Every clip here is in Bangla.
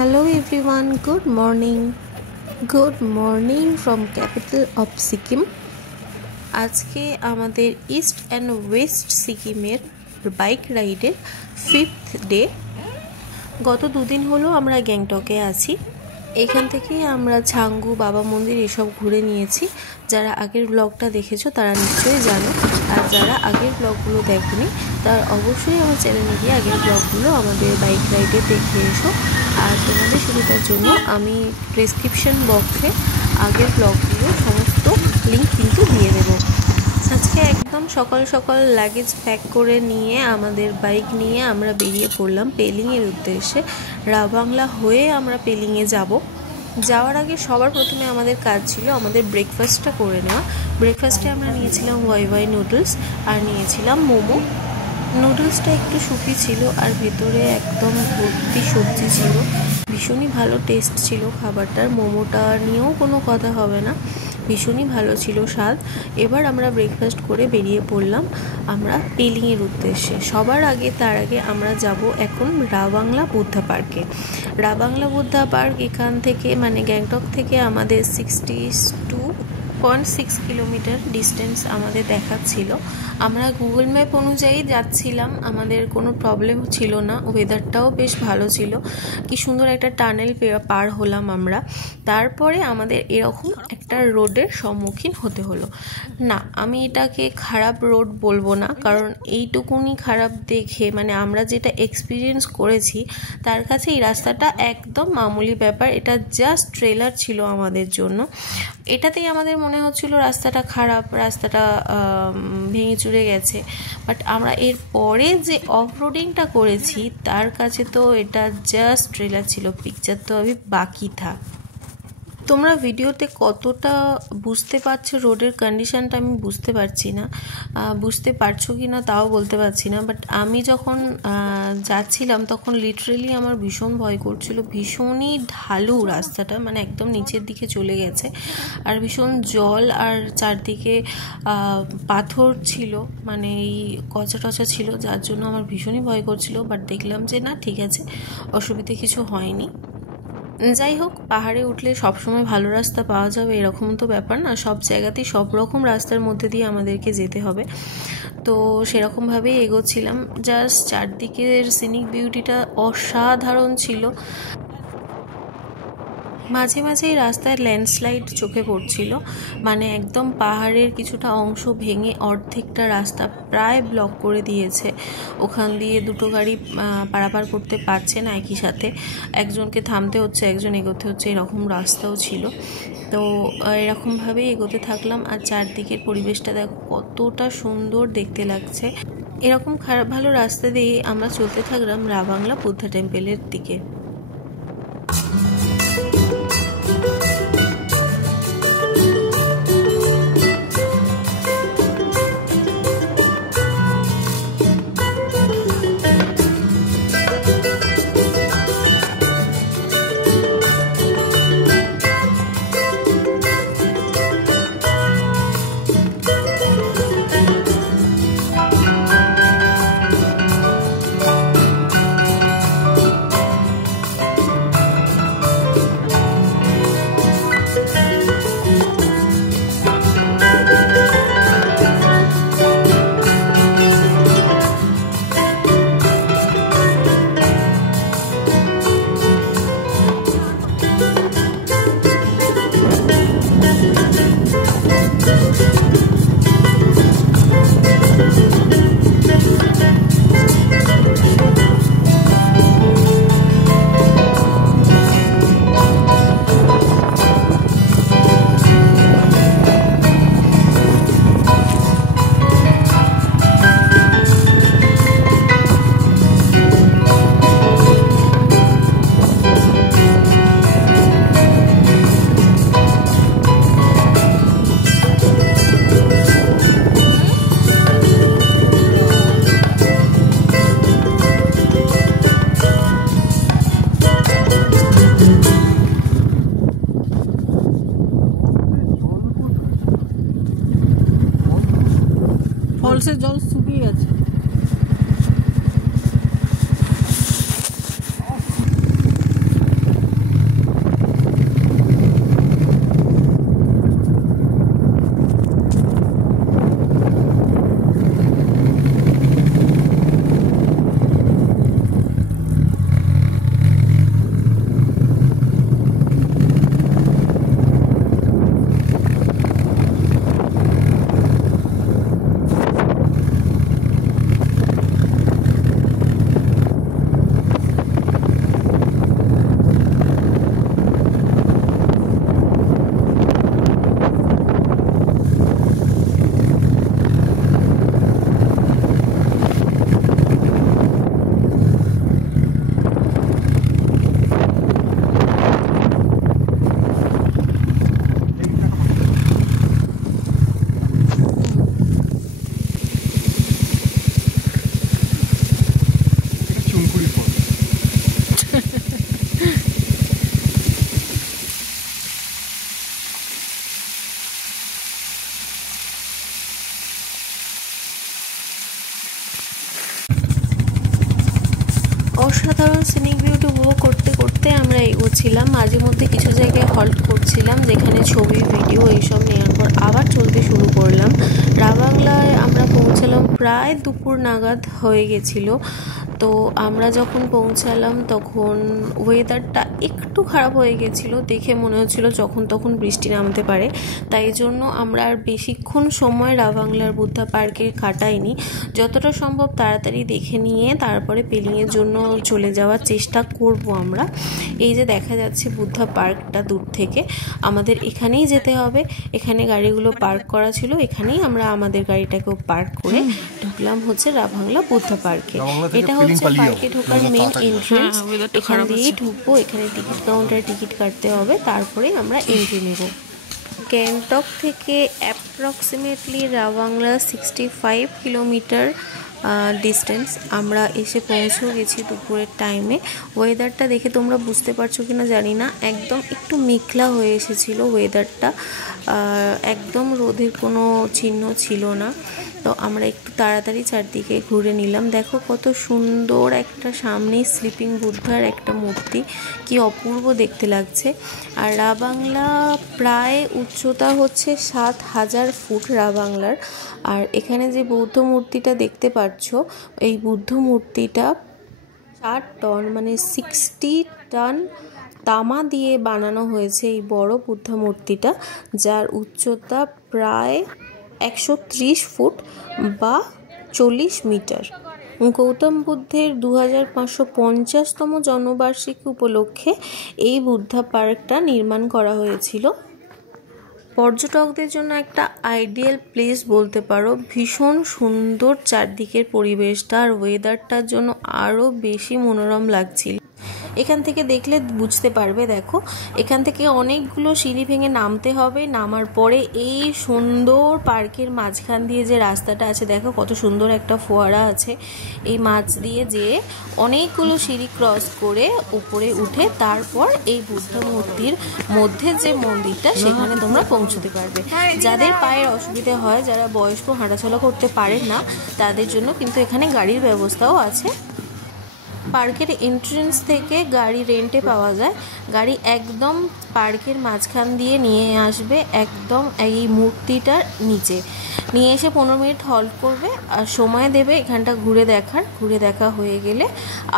Hello everyone, good morning. Good morning from capital of Sikkim. আজকে আমাদের ইস্ট অ্যান্ড ওয়েস্ট সিকিমের বাইক রাইডের 5th ডে। গত দুদিন হলো আমরা গ্যাংটকে আছি। এখান থেকে আমরা ছাঙ্গু বাবা মন্দির এসব ঘুরে নিয়েছি। যারা আগের ব্লগটা দেখেছো তারা নিশ্চয়ই জানো, আর যারা আগের ব্লগগুলো দেখোনি তার অবশ্যই আমার চ্যানেলে গিয়ে আগের ব্লগগুলো আমাদের বাইক রাইডে দেখে এসো। আর তোমাদের সুবিধার জন্য আমি ডেসক্রিপশন বক্সে আগের ব্লগগুলো সমস্ত লিঙ্ক কিন্তু দিয়ে দেবো। আজকে একদম সকাল সকাল লাগেজ প্যাক করে নিয়ে আমাদের বাইক নিয়ে আমরা বেরিয়ে পড়লাম পেলিংয়ের উদ্দেশ্যে। রাবাংলা হয়ে আমরা পেলিংয়ে যাব। যাওয়ার আগে সবার প্রথমে আমাদের কাজ ছিল আমাদের ব্রেকফাস্টটা করে নেওয়া। ব্রেকফাস্টে আমরা নিয়েছিলাম ওয়াই নুডলস আর নিয়েছিলাম মোমো। নুডলসটা একটু শুকি ছিল আর ভেতরে একদম ভর্তি সবজি ছিল, ভীষণই ভালো টেস্ট ছিল খাবারটার। মোমোটা নিয়েও কোনো কথা হবে না, ভীষণই ভালো ছিল স্বাদ। এবার আমরা ব্রেকফাস্ট করে বেরিয়ে পড়লাম আমরা পেলিংয়ের উদ্দেশ্যে। তার আগে আমরা যাব এখন রাবাংলা বুদ্ধা পার্কে। রাবাংলা বুদ্ধা পার্ক এখান থেকে মানে গ্যাংটক থেকে আমাদের 62.6 কিলোমিটার ডিস্টেন্স আমাদের দেখাচ্ছিল। আমরা গুগল ম্যাপ অনুযায়ী যাচ্ছিলাম, আমাদের কোনো প্রবলেম ছিল না, ওয়েদারটাও বেশ ভালো ছিল। কি সুন্দর একটা টানেল পার হলাম আমরা। তারপরে আমাদের এরকম একটা রোডের সম্মুখীন হতে হলো। না, আমি এটাকে খারাপ রোড বলবো না, কারণ এইটুকুনি খারাপ দেখে মানে আমরা যেটা এক্সপিরিয়েন্স করেছি তার কাছে এই রাস্তাটা একদম মামুলি ব্যাপার। এটা জাস্ট ট্রেলার ছিল আমাদের জন্য। এটাতেই আমাদের মনে হচ্ছিল রাস্তাটা খারাপ, রাস্তাটা ভেঙে চুরে গেছে। বাট আমরা এর পরে যে অফ রোডিংটা করেছি তার কাছে তো এটা জাস্ট ট্রেলার ছিল, পিকচার তো আমি বাকি থা। তোমরা ভিডিওতে কতটা বুঝতে পারছো রোডের কন্ডিশনটা আমি বুঝতে পারছি না, বুঝতে পারছো কি না তাও বলতে পারছি না। বাট আমি যখন যাচ্ছিলাম তখন লিটারেলি আমার ভীষণ ভয় করছিল। ভীষণই ঢালু রাস্তাটা, মানে একদম নিচের দিকে চলে গেছে, আর ভীষণ জল আর চারদিকে পাথর ছিল, মানে এই কচা টচা ছিল, যার জন্য আমার ভীষণই ভয় করছিল। বাট দেখলাম যে না, ঠিক আছে, অসুবিধে কিছু হয়নি। যাই হোক, পাহাড়ে উঠলে সবসময় ভালো রাস্তা পাওয়া যাবে এরকম তো ব্যাপার না, সব জায়গাতেই সব রকম রাস্তার মধ্যে দিয়ে আমাদেরকে যেতে হবে। তো সেরকমভাবেই এগোচ্ছিলাম। জাস্ট চারদিকের সিনিক বিউটিটা অসাধারণ ছিল। মাঝে মাঝে এই রাস্তায় ল্যান্ডস্লাইড চোখে পড়ছিল, মানে একদম পাহাড়ের কিছুটা অংশ ভেঙে অর্ধেকটা রাস্তা প্রায় ব্লক করে দিয়েছে। ওখান দিয়ে দুটো গাড়ি পারাপার করতে পারছে না একই সাথে, একজনকে থামতে হচ্ছে, একজন এগোতে হচ্ছে, এরকম রাস্তাও ছিল। তো এরকমভাবেই এগোতে থাকলাম। আর চারদিকের পরিবেশটা দেখো কতটা সুন্দর দেখতে লাগছে। এরকম খারাপ ভালো রাস্তা দিয়ে আমরা চলতে থাকলাম রাবাংলা বুদ্ধা টেম্পলের দিকে। ফলসের জল শুকিয়ে গেছে। করছিলাম, মাঝে মধ্যে কিছু জায়গায় হল্ট করছিলাম যেখানে ছবি ভিডিও এইসব নেওয়ার পর আবার চলতে শুরু করলাম। রাবাংলায় আমরা পৌঁছালাম প্রায় দুপুর নাগাদ হয়ে গেছিলো। তো আমরা যখন পৌঁছালাম তখন ওয়েদারটা একটু খারাপ হয়ে গেছিলো, দেখে মনে হচ্ছিলো যখন তখন বৃষ্টি নামতে পারে। তাই জন্য আমরা আর বেশিক্ষণ সময় রাবাংলার বুদ্ধা পার্কে কাটাইনি, যতটা সম্ভব তাড়াতাড়ি দেখে নিয়ে তারপরে পেলিংয়ের জন্য চলে যাওয়ার চেষ্টা করব আমরা। এই যে দেখা যাচ্ছে বুদ্ধা পার্কটা দূর থেকে, আমাদের এখানেই যেতে হবে। এখানে গাড়িগুলো পার্ক করা ছিল, এখানেই আমরা আমাদের গাড়িটাকেও পার্ক করে ঢুকলাম হচ্ছে রাবাংলা বুদ্ধা পার্কে। এটা হচ্ছে পার্কে ঢোকার মেন এন্ট্রান্স। এখান দিয়েই ঢুকবো, এখানে টিকিট কাউন্টারে টিকিট কাটতে হবে, তারপরে আমরা এন্ট্রি নেব। গ্যাংটক থেকে অ্যাপ্রক্সিমেটলি রাবাংলা 65 কিলোমিটার ডিস্টেন্স। আমরা এসে পৌঁছেও গেছি দুপুরের টাইমে। ওয়েদারটা দেখে তোমরা বুঝতে পারছো কিনা জানি না, একদম একটু মেঘলা হয়ে এসেছিলো ওয়েদারটা, একদম রোদের কোনো চিহ্ন ছিল না। তো আমরা একটু তাড়াতাড়ি চারদিকে ঘুরে নিলাম। দেখো কত সুন্দর একটা সামনে স্লিপিং বুদ্ধার একটা মূর্তি, কি অপূর্ব দেখতে লাগছে। আর রাবাংলা প্রায় উচ্চতা হচ্ছে 7000 ফুট রাবাংলার। আর এখানে যে বৌদ্ধ মূর্তিটা দেখতে পাচ্ছ, এই বুদ্ধ মূর্তিটা 60 টন মানে 60 টন তামা দিয়ে বানানো হয়েছে এই বড় বুদ্ধা মূর্তিটা, যার উচ্চতা প্রায় 130 ফুট বা 40 মিটার। গৌতম বুদ্ধের 2550তম জন্মবার্ষিকী উপলক্ষে এই বুদ্ধা পার্কটা নির্মাণ করা হয়েছিল। পর্যটকদের জন্য একটা আইডিয়াল প্লেস বলতে পারো। ভীষণ সুন্দর চারদিকের পরিবেশটা, আর ওয়েদারটার জন্য আরও বেশি মনোরম লাগছিল। এখান থেকে দেখলে বুঝতে পারবে, দেখো এখান থেকে অনেকগুলো সিঁড়ি ভেঙে নামতে হবে। নামার পরে এই সুন্দর পার্কের মাঝখান দিয়ে যে রাস্তাটা আছে, দেখো কত সুন্দর একটা ফোয়ারা আছে, এই মাঝ দিয়ে যেয়ে অনেকগুলো সিঁড়ি ক্রস করে উপরে উঠে তারপর এই বুদ্ধ মূর্তির মধ্যে যে মন্দিরটা সেখানে তোমরা পৌঁছতে পারবে। যাদের পায়ের অসুবিধা হয়, যারা বয়স্ক হাঁটাচলা করতে পারেন না, তাদের জন্য কিন্তু এখানে গাড়ির ব্যবস্থাও আছে। পার্কের এন্ট্রেন্স থেকে গাড়ি রেন্টে পাওয়া যায়। গাড়ি একদম পার্কের মাঝখান দিয়ে নিয়ে আসবে, একদম এই মূর্তিটার নিচে নিয়ে এসে 15 মিনিট হল্ট করবে আর সময় দেবে এখানটা ঘুরে দেখার। ঘুরে দেখা হয়ে গেলে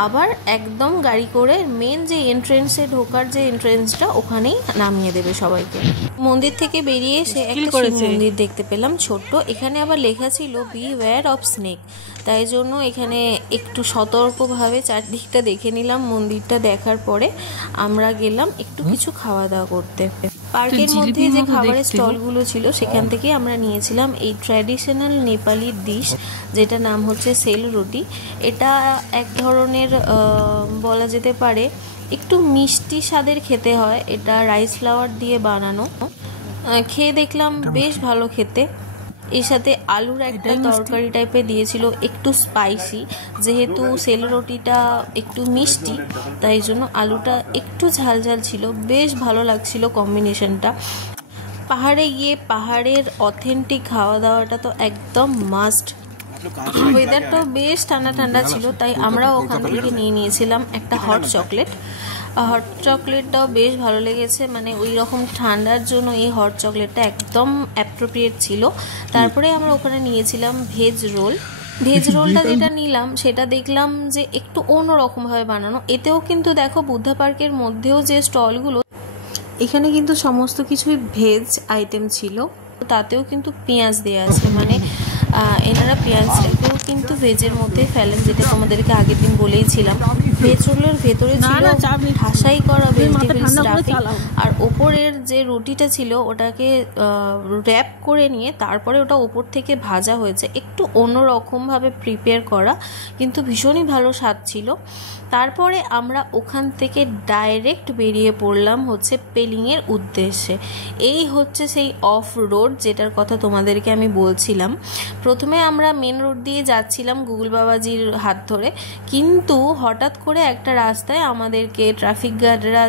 আবার একদম গাড়ি করে মেন যে এন্ট্রেন্সে ঢোকার যে এন্ট্রেন্সটা, ওখানেই নামিয়ে দেবে সবাইকে। মন্দির থেকে বেরিয়ে এসে একটা শিব মন্দির দেখতে পেলাম ছোট্ট। এখানে আবার লেখা ছিল বিওয়্যার অফ স্নেক, তাই জন্য এখানে একটু সতর্কভাবে চারদিকটা দেখে নিলাম। মন্দিরটা দেখার পরে আমরা গেলাম একটু কিছু খাওয়া দাওয়া করতে। পার্কের মধ্যে যে খাবারের স্টলগুলো ছিল সেখান থেকে আমরা নিয়েছিলাম এই ট্র্যাডিশনাল নেপালি ডিশ, যেটা নাম হচ্ছে সেল রুটি। এটা এক ধরনের বলা যেতে পারে একটু মিষ্টি স্বাদের খেতে হয়। এটা রাইস ফ্লাওয়ার দিয়ে বানানো। খেয়ে দেখলাম বেশ ভালো খেতে। এর সাথে আলুর একটা তরকারি টাইপের দিয়েছিল, একটু স্পাইসি। যেহেতু সেল রুটিটা একটু মিষ্টি, তাই জন্য আলুটা একটু ঝাল ঝাল ছিল, বেশ ভালো লাগছিল কম্বিনেশনটা। পাহাড়ে গিয়ে পাহাড়ের অথেন্টিক খাওয়া দাওয়াটা তো একদম মাস্ট। ওয়েদারটাও বেশ ঠান্ডা ঠান্ডা ছিল, তাই আমরাও ওখান থেকে নিয়ে নিয়েছিলাম একটা হট চকলেট। হট চকলেটটাও বেশ ভালো লেগেছে, মানে ওই রকম ঠান্ডার জন্য এই হট চকলেটটা একদম অ্যাপ্রোপ্রিয়েট ছিল। তারপরে আমরা ওখানে নিয়েছিলাম ভেজ রোল। ভেজ রোলটা যেটা নিলাম সেটা দেখলাম যে একটু অন্যরকমভাবে বানানো। এতেও কিন্তু দেখো বুদ্ধা পার্কের মধ্যেও যে স্টলগুলো, এখানে কিন্তু সমস্ত কিছুই ভেজ আইটেম ছিল, তাতেও কিন্তু পেঁয়াজ দেওয়া আছে, মানে এনারা পেঁয়াজটাকেও কিন্তু ভেজের মধ্যে ফেলেন, যেটা তোমাদেরকে আগের দিন বলেইছিলাম। ভেজ রোলের ভেতরে ছিল ঠাসাই করা ভেজিটেবল স্টাফিং, আর ওপরের যে রুটিটা ছিল ওটাকে র্যাপ করে নিয়ে তারপরে ওটা ওপর থেকে ভাজা হয়েছে, একটু অন্যরকমভাবে প্রিপেয়ার করা, কিন্তু ভীষণই ভালো স্বাদ ছিল। তারপরে আমরা ওখান থেকে ডাইরেক্ট বেরিয়ে পড়লাম হচ্ছে পেলিংয়ের উদ্দেশ্যে। এই হচ্ছে সেই অফ রোড যেটার কথা তোমাদেরকে আমি বলছিলাম। প্রথমে আমরা মেন রোড দিয়ে যাচ্ছিলাম গুগল বাবাজির হাত ধরে, কিন্তু হঠাৎ করে একটা রাস্তায় আমাদেরকে ট্রাফিক গার্ডরা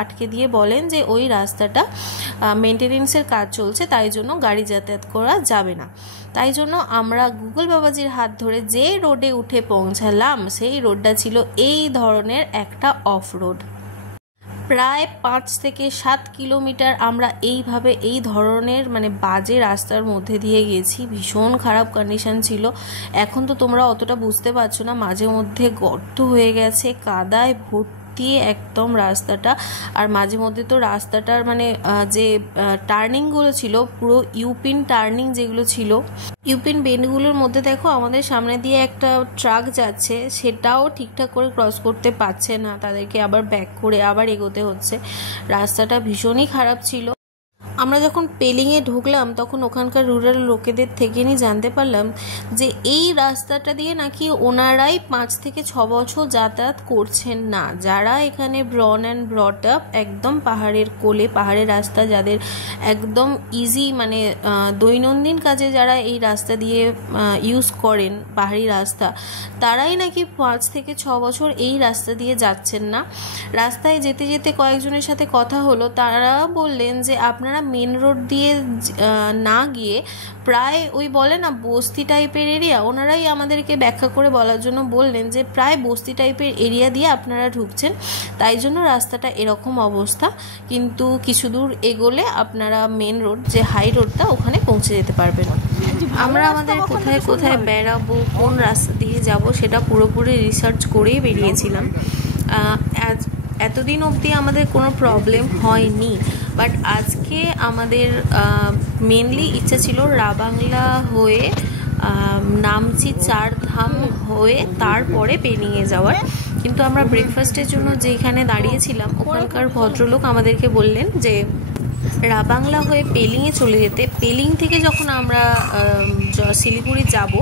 আটকে দিয়ে বলেন যে ওই রাস্তাটা মেনটেনেন্সের কাজ চলছে, তাই জন্য গাড়ি যাতায়াত করা যাবে না। তাই জন্য আমরা গুগল বাবাজির হাত ধরে যে রোডে উঠে পৌঁছালাম, সেই রোডটা ছিল এই ধরনের একটা অফ রোড। প্রায় 5 থেকে 7 কিলোমিটার আমরা এইভাবে এই ধরনের মানে বাজে রাস্তার মধ্যে দিয়ে গেছি। ভীষণ খারাপ কন্ডিশন ছিল। এখন তো তোমরা অতটা বুঝতে পারছো না, মাঝে মধ্যে গর্ত হয়ে গেছে, কাদায় ভর্তি একদম রাস্তাটা। আর মাঝে মধ্যে তো রাস্তাটার মানে যে টার্নিংগুলো ছিল, পুরো ইউপিন টার্নিং যেগুলো ছিল, ইউপিন বেন্ডগুলোর মধ্যে দেখো আমাদের সামনে দিয়ে একটা ট্রাক যাচ্ছে, সেটাও ঠিকঠাক করে ক্রস করতে পারছে না, তাদেরকে আবার ব্যাক করে আবার এগোতে হচ্ছে। রাস্তাটা ভীষণই খারাপ ছিল। আমরা যখন পেলিংয়ে ঢুকলাম তখন ওখানকার রুরাল লোকেদের থেকে জানতে পারলাম যে এই রাস্তাটা দিয়ে নাকি ওনারাই 5 থেকে 6 বছর যাতায়াত করছেন না। যারা এখানে ব্রন অ্যান্ড ব্রট আপ, একদম পাহাড়ের কোলে, পাহাড়ের রাস্তা যাদের একদম ইজি, মানে দৈনন্দিন কাজে যারা এই রাস্তা দিয়ে ইউজ করেন পাহাড়ি রাস্তা, তারাই নাকি 5 থেকে 6 বছর এই রাস্তা দিয়ে যাচ্ছেন না। রাস্তায় যেতে যেতে কয়েকজনের সাথে কথা হলো, তারা বললেন যে আপনারা মেন রোড দিয়ে না গিয়ে প্রায় ওই বলে না বস্তি টাইপের এরিয়া, ওনারাই আমাদেরকে ব্যাখ্যা করে বলার জন্য বললেন যে প্রায় বস্তি টাইপের এরিয়া দিয়ে আপনারা ঢুকছেন, তাই জন্য রাস্তাটা এরকম অবস্থা। কিন্তু কিছু দূর এগোলে আপনারা মেন রোড যে হাই রোডটা, ওখানে পৌঁছে যেতে পারবেন। আমরা আমাদের কোথায় কোথায় বেড়াবো, কোন রাস্তা দিয়ে যাব, সেটা পুরোপুরি রিসার্চ করেই বেরিয়েছিলাম। এতদিন অবধি আমাদের কোনো প্রবলেম হয়নি, বাট আজকে আমাদের মেনলি ইচ্ছা ছিল রাবাংলা হয়ে নামচি 4 ধাম হয়ে তারপরে পেলিংয়ে যাওয়ার। কিন্তু আমরা ব্রেকফাস্টের জন্য যেখানে দাঁড়িয়েছিলাম, ওখানকার ভদ্রলোক আমাদেরকে বললেন যে রাবাংলা হয়ে পেলিংয়ে চলে যেতে। পেলিং থেকে যখন আমরা শিলিগুড়ি যাব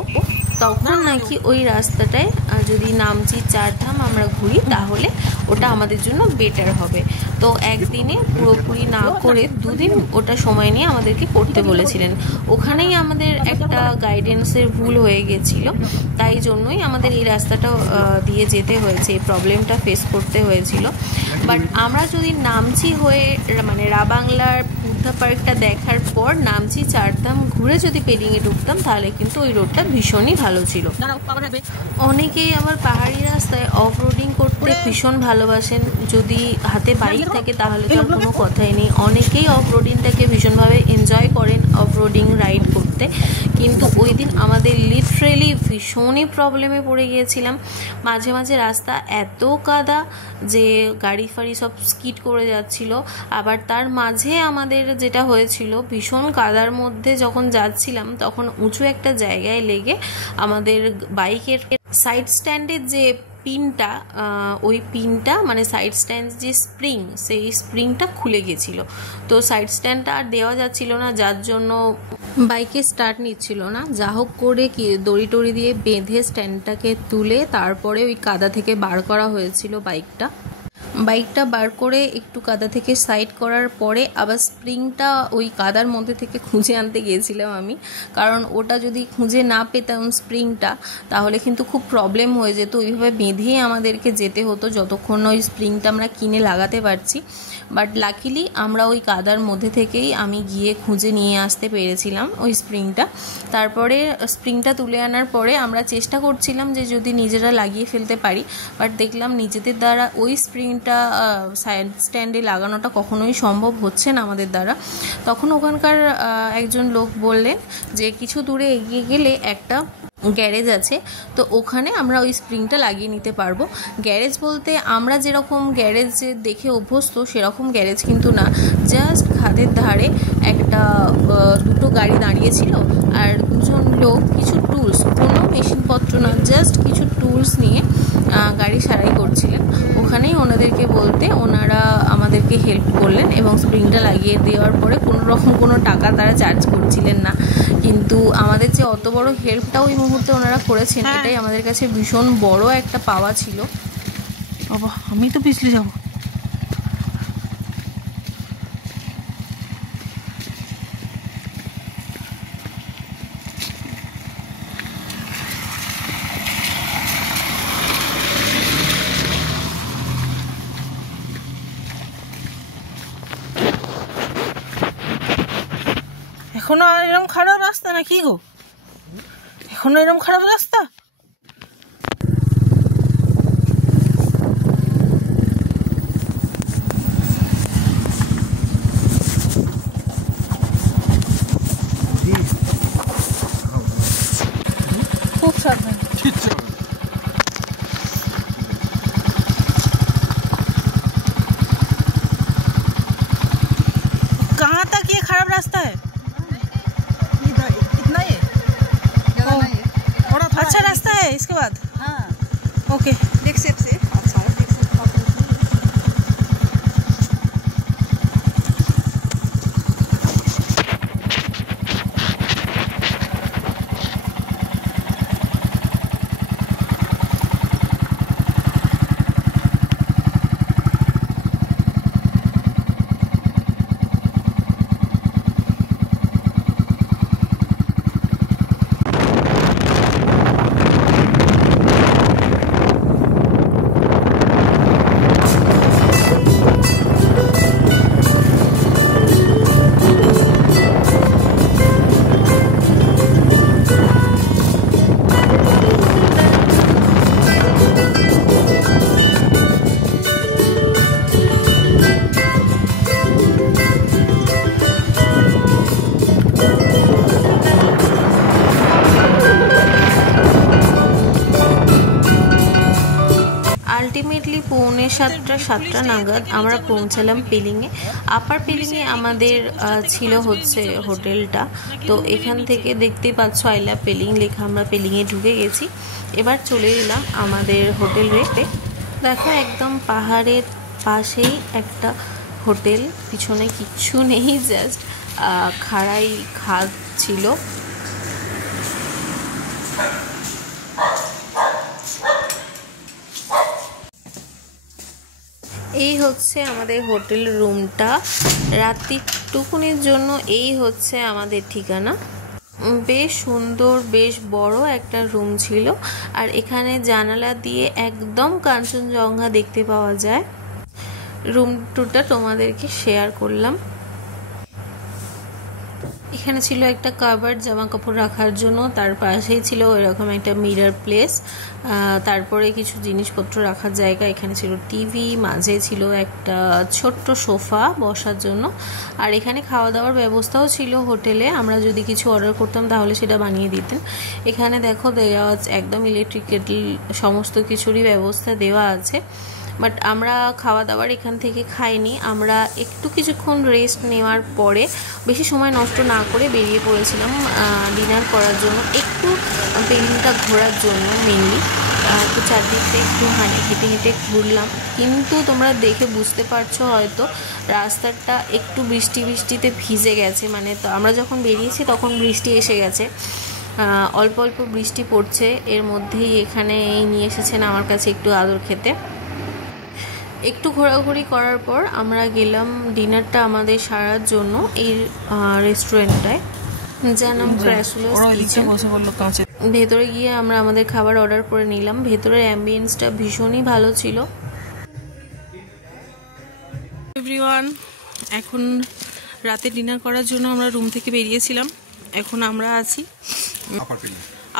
তখন নাকি ওই রাস্তাটায় যদি নামচি 4 ধাম আমরা ঘুরি তাহলে ওটা আমাদের জন্য বেটার হবে। তো একদিনে পুরোপুরি না করে 2 দিন ওটা সময় নিয়ে আমাদেরকে করতে বলেছিলেন। ওখানেই আমাদের একটা গাইডেন্সের ভুল হয়ে গেছিলো, তাই জন্যই আমাদের এই রাস্তাটা দিয়ে যেতে হয়েছে, এই প্রবলেমটা ফেস করতে হয়েছিল। বাট আমরা যদি নামচি হয়ে মানে রাবাংলার বুদ্ধা পার্কটা দেখার পর নামচি 4 ধাম ঘুরে যদি পেলিংয়ে ঢুকতাম, তাহলে কিন্তু ওই রোডটা ভীষণই ভালো ছিল। অনেকেই আবার পাহাড়ি রাস্তায় অফ রোডিং করতে ভীষণ ভালোবাসেন। যদি হাতে বাইক থাকে তাহলে তো আর কোনো কথাই নেই। অনেকেই অফ রোডিংটাকে ভীষণভাবে এনজয় করেন, অফ রোডিং রাইড করতে। কিন্তু ওই দিন আমাদের লিটারেলি ভীষণই প্রবলেমে পড়ে গিয়েছিলাম। মাঝে মাঝে রাস্তা এত কাদা যে গাড়ি ফাড়ি সব স্কিড করে যাচ্ছিল। আবার তার মাঝে আমাদের যেটা হয়েছিল, ভীষণ কাদার মধ্যে যখন যাচ্ছিলাম তখন উঁচু একটা জায়গায় লেগে আমাদের বাইকের সাইড স্ট্যান্ডের যে পিনটা, ওই পিনটা মানে সাইড স্ট্যান্ড যে স্প্রিং, সেই স্প্রিংটা খুলে গেছিলো। তো সাইড স্ট্যান্ডটা আর দেওয়া যাচ্ছিল না, যার জন্য বাইকে স্টার্ট নিচ্ছিল না। যা হোক করে কি দড়ি টড়ি দিয়ে বেঁধে স্ট্যান্ডটাকে তুলে তারপরে ওই কাদা থেকে বার করা হয়েছিল বাইকটা বার করে একটু কাদা থেকে সাইড করার পরে আবার স্প্রিংটা ওই কাদার মধ্যে থেকে খুঁজে আনতে গিয়েছিলাম আমি। কারণ ওটা যদি খুঁজে না পেতাম স্প্রিংটা, তাহলে কিন্তু খুব প্রবলেম হয়ে যেত। ওইভাবে বেঁধেই আমাদেরকে যেতে হতো যতক্ষণ ওই স্প্রিংটা আমরা কিনে লাগাতে পারছি। বাট লাকিলি আমরা ওই কাদার মধ্যে থেকেই আমি গিয়ে খুঁজে নিয়ে আসতে পেরেছিলাম ওই স্প্রিংটা। তারপরে স্প্রিংটা তুলে আনার পরে আমরা চেষ্টা করছিলাম যে যদি নিজেরা লাগিয়ে ফেলতে পারি, বাট দেখলাম নিজেদের দ্বারা ওই স্প্রিংটা সাইড স্ট্যান্ডে লাগানোটা কখনোই সম্ভব হচ্ছে না আমাদের দ্বারা। তখন ওখানকার একজন লোক বললেন যে কিছু দূরে এগিয়ে গেলে একটা গ্যারেজ আছে, তো ওখানে আমরা ওই স্প্রিংটা লাগিয়ে নিতে পারবো। গ্যারেজ বলতে আমরা যেরকম গ্যারেজ দেখে অভ্যস্ত সেরকম গ্যারেজ কিন্তু না, জাস্ট খাদের ধারে একটা 2টো গাড়ি দাঁড়িয়েছিল আর 2জন লোক কিছু টুলস, কোনো মেশিনপত্র না, জাস্ট কিছু টুলস নিয়ে গাড়ি সারাই করছিলেন। ওখানেই ওনাদেরকে বলতে ওনারা আমাদেরকে হেল্প করলেন এবং স্প্রিংটা লাগিয়ে দেওয়ার পরে কোনো রকম কোনো টাকা তারা চার্জ করছিলেন না। কিন্তু আমাদের যে অত বড় হেল্পটা ওই মুহূর্তে ওনারা করেছেন, এটাই আমাদের কাছে ভীষণ বড় একটা পাওয়া ছিল। বাবা, আমি তো পিছলে যাবো। এখনো এরকম খারাপ রাস্তা নাকি গো? এখনো এরকম খারাপ রাস্তা? ओके L'excep से अच्छा है l'excep का আলটিমেটলি 6:45 নাগাদ আমরা পৌঁছালাম পেলিংয়ে। আপার পেলিংয়ে আমাদের ছিল হচ্ছে হোটেলটা। তো এখান থেকে দেখতে পাচ্ছ আই লাভ পেলিং লেখা, আমরা পেলিংয়ে ঢুকে গেছি। এবার চলে এলাম আমাদের হোটেল রেটে। দেখো একদম পাহাড়ের পাশেই একটা হোটেল, পিছনে কিচ্ছু নেই, জাস্ট খাড়াই খাদ ছিল। এই হচ্ছে আমাদের হোটেল রুমটা। রাত্রিটুকুনির জন্য এই হচ্ছে আমাদের ঠিকানা। বেশ সুন্দর, বেশ বড় একটা রুম ছিল। আর এখানে জানালা দিয়ে একদম কাঞ্চনজঙ্ঘা দেখতে পাওয়া যায়। রুম টুরটা তোমাদেরকে শেয়ার করলাম। এখানে ছিল একটা কাভার্ড জামা কাপড় রাখার জন্য, তার পাশেই ছিল ওইরকম একটা মিরর প্লেস, তারপরে কিছু জিনিসপত্র রাখার জায়গা। এখানে ছিল টিভি, মাঝে ছিল একটা ছোট্ট সোফা বসার জন্য। আর এখানে খাওয়া দাওয়ার ব্যবস্থাও ছিল হোটেলে, আমরা যদি কিছু অর্ডার করতাম তাহলে সেটা বানিয়ে দিতেন। এখানে দেখো দেওয়া আছে একদম ইলেকট্রিক কেটল, সমস্ত কিছুরই ব্যবস্থা দেওয়া আছে। বাট আমরা খাওয়া দাওয়ার এখান থেকে খাইনি। আমরা একটু কিছুক্ষণ রেস্ট নেওয়ার পরে বেশি সময় নষ্ট না করে বেরিয়ে পড়েছিলাম ডিনার করার জন্য, একটু পেলিংটা ঘোরার জন্য মেনলি। একটু চারদিকটা একটু হেঁটে হেঁটে ঘুরলাম। কিন্তু তোমরা দেখে বুঝতে পারছো হয়তো রাস্তাটা একটু বৃষ্টিতে ভিজে গেছে। মানে তো আমরা যখন বেরিয়েছি তখন বৃষ্টি এসে গেছে, অল্প অল্প বৃষ্টি পড়ছে। এর মধ্যেই এখানে নিয়ে এসেছেন আমার কাছে একটু আদর খেতে। একটু ঘোরাঘুরি করার পর আমরা গেলাম ডিনারটা আমাদের সারার জন্য এই রেস্টুরেন্টটায়, যার নাম ক্র্যাসুলাস কিচেন। ভেতরে গিয়ে আমরা আমাদের খাবার অর্ডার করে নিলাম। ভেতরের অ্যাম্বিয়েন্সটা ভীষণই ভালো ছিল। এভরিওয়ান, এখন রাতে ডিনার করার জন্য আমরা রুম থেকে বেরিয়েছিলাম। এখন আমরা আছি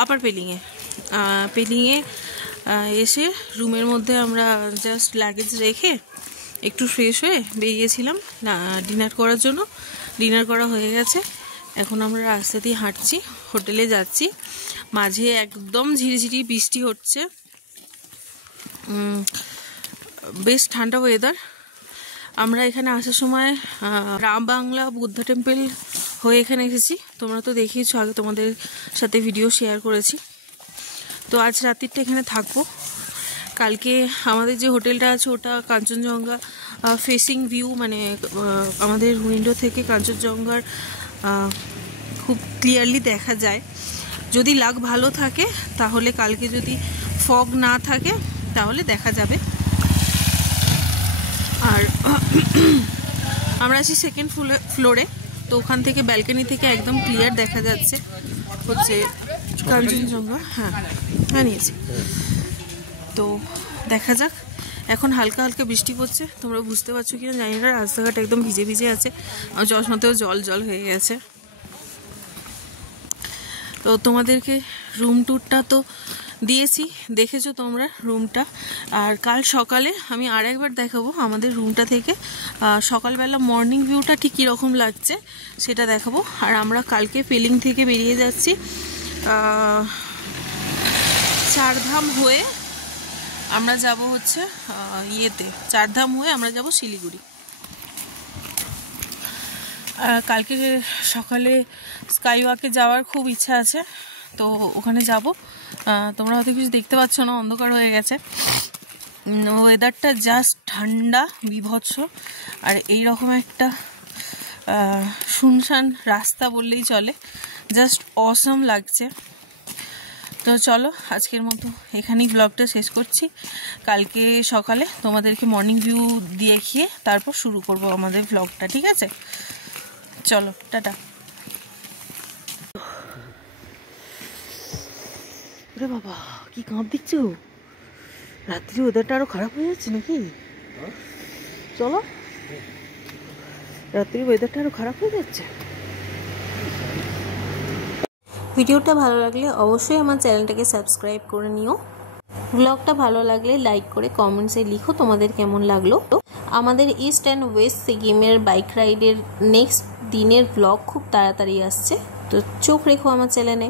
আপার পেলিংয়ে। পেলিংয়ে এসে রুমের মধ্যে আমরা জাস্ট লাগেজ রেখে একটু ফ্রেশ হয়ে বেরিয়েছিলাম ডিনার করার জন্য। ডিনার করা হয়ে গেছে, এখন আমরা রাস্তা দিয়ে হাঁটছি, হোটেলে যাচ্ছি। মাঝে একদম ঝিরিঝিরি বৃষ্টি হচ্ছে, বেশ ঠান্ডা ওয়েদার। আমরা এখানে আসার সময় রাম বাংলা বুদ্ধা টেম্পল হয়ে এখানে এসেছি। তোমরা তো দেখিয়েছো আগে, তোমাদের সাথে ভিডিও শেয়ার করেছি। তো আজ রাত্রিটা এখানে থাকবো। কালকে আমাদের যে হোটেলটা আছে ওটা কাঞ্চনজঙ্ঘা ফেসিং ভিউ, মানে আমাদের উইন্ডো থেকে কাঞ্চনজঙ্ঘার খুব ক্লিয়ারলি দেখা যায়। যদি লাক ভালো থাকে তাহলে কালকে, যদি ফগ না থাকে তাহলে দেখা যাবে। আর আমরা আছি সেকেন্ড ফ্লোরে, তো ওখান থেকে ব্যালকনি থেকে একদম ক্লিয়ার দেখা যাচ্ছে হচ্ছে কাঞ্চনজঙ্ঘা। হ্যাঁ নিয়েছি। তো দেখা যাক। এখন হালকা হালকা বৃষ্টি পড়ছে, তোমরা বুঝতে পারছো কিনা জানি না। রাস্তাঘাট একদম ভিজে ভিজে আছে, চশমাতেও জল হয়ে গেছে। তো তোমাদেরকে রুম ট্যুরটা তো দিয়েছি, দেখেছো তোমরা রুমটা। আর কাল সকালে আমি আরেকবার দেখাবো আমাদের রুমটা থেকে সকালবেলা মর্নিং ভিউটা ঠিক কীরকম লাগছে সেটা দেখাবো। আর আমরা কালকে পেলিং থেকে বেরিয়ে যাচ্ছি চারধাম হয়ে। আমরা যাব হচ্ছে চারধাম হয়ে আমরা যাব শিলিগুড়ি। কালকে সকালে স্কাই ওয়াকে যাওয়ার খুব ইচ্ছা আছে, তো ওখানে যাব। তোমরা হয়তো কিছু দেখতে পাচ্ছ না, অন্ধকার হয়ে গেছে। ওয়েদারটা জাস্ট ঠান্ডা বিভৎস, আর এইরকম একটা শুনশান রাস্তা বললেই চলে, জাস্ট অসম লাগছে। তো চলো আজকের মতো এখানেই ব্লগটা শেষ করছি। কালকে সকালে তোমাদেরকে মর্নিং ভিউ দেখিয়ে তারপর শুরু করব আমাদের ব্লগটা, ঠিক আছে? চলো টাটা। ওরে বাবা, কি কাঁপ দিচ্ছো? রাত্রি ওদেরটা আরো খারাপ হয়ে যাচ্ছে নাকি? চলো, রাত্রি ওয়েদারটা আরো খারাপ হয়ে যাচ্ছে। ভিডিওটা ভালো লাগলে অবশ্যই আমার চ্যানেলটাকে সাবস্ক্রাইব করে নিও। ব্লগটা ভালো লাগলে লাইক করে কমেন্টসে লিখো তোমাদের কেমন লাগলো। আমাদের ইস্ট অ্যান্ড ওয়েস্ট সিকিমের বাইক রাইডের নেক্সট দিনের ব্লগ খুব তাড়াতাড়ি আসছে, তো চোখ রেখো আমার চ্যানেলে।